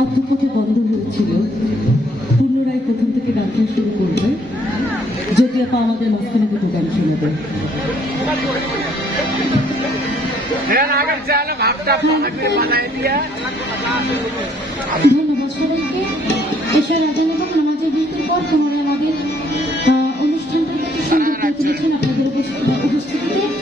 অর্ধপথে বন্ধ হয়েছিল পুনরায় প্রথম থেকে গানটা শুরু করবে যদি আপা আমাদের মাঝখানে দুটো গান শোনাবে। ধন্যবাদ নামাজের আমাদের উপস্থিতিতে।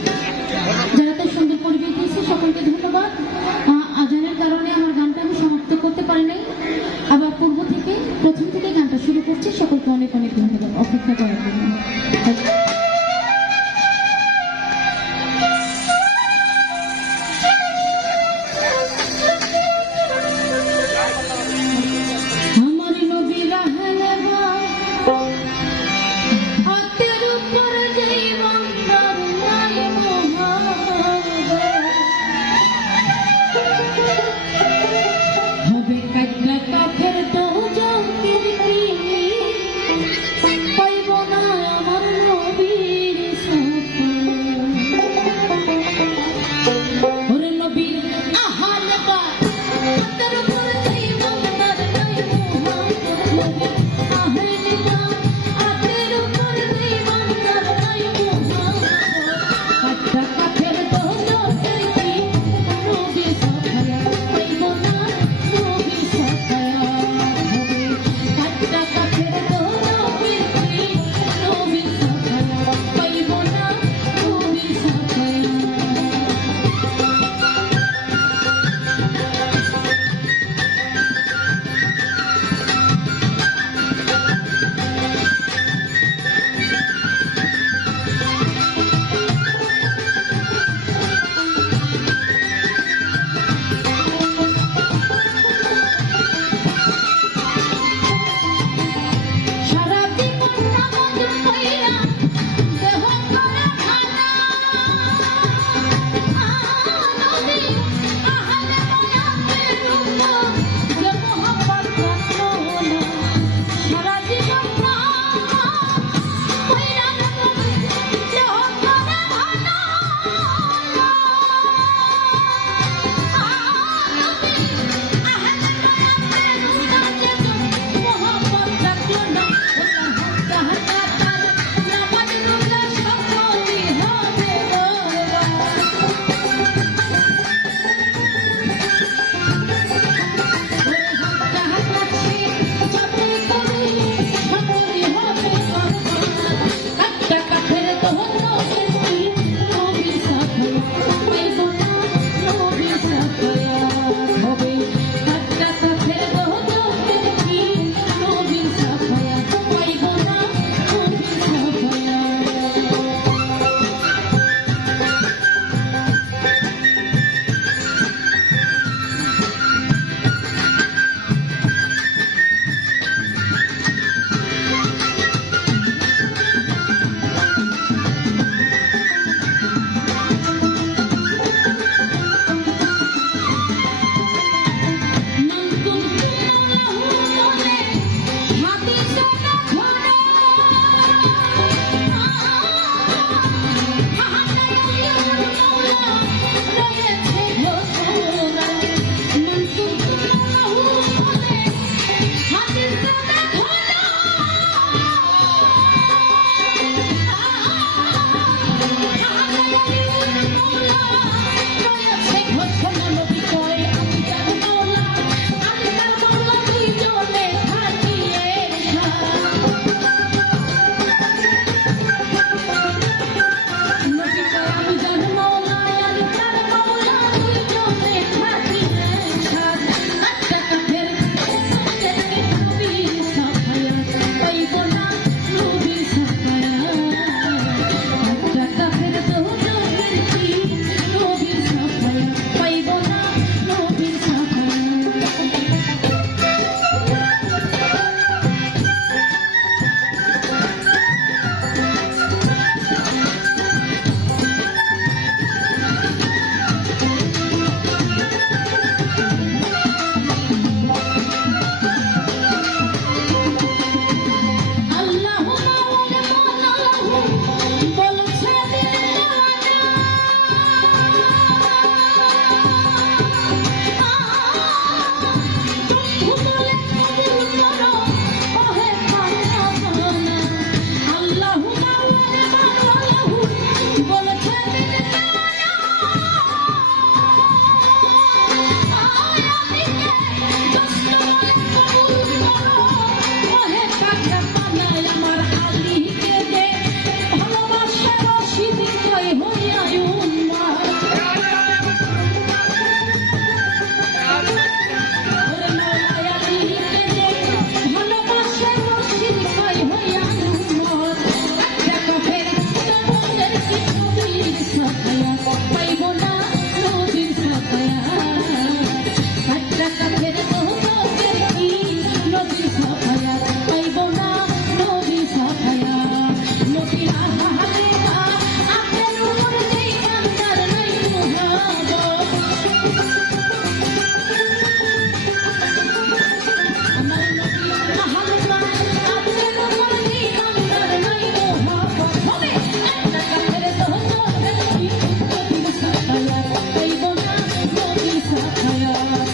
hayal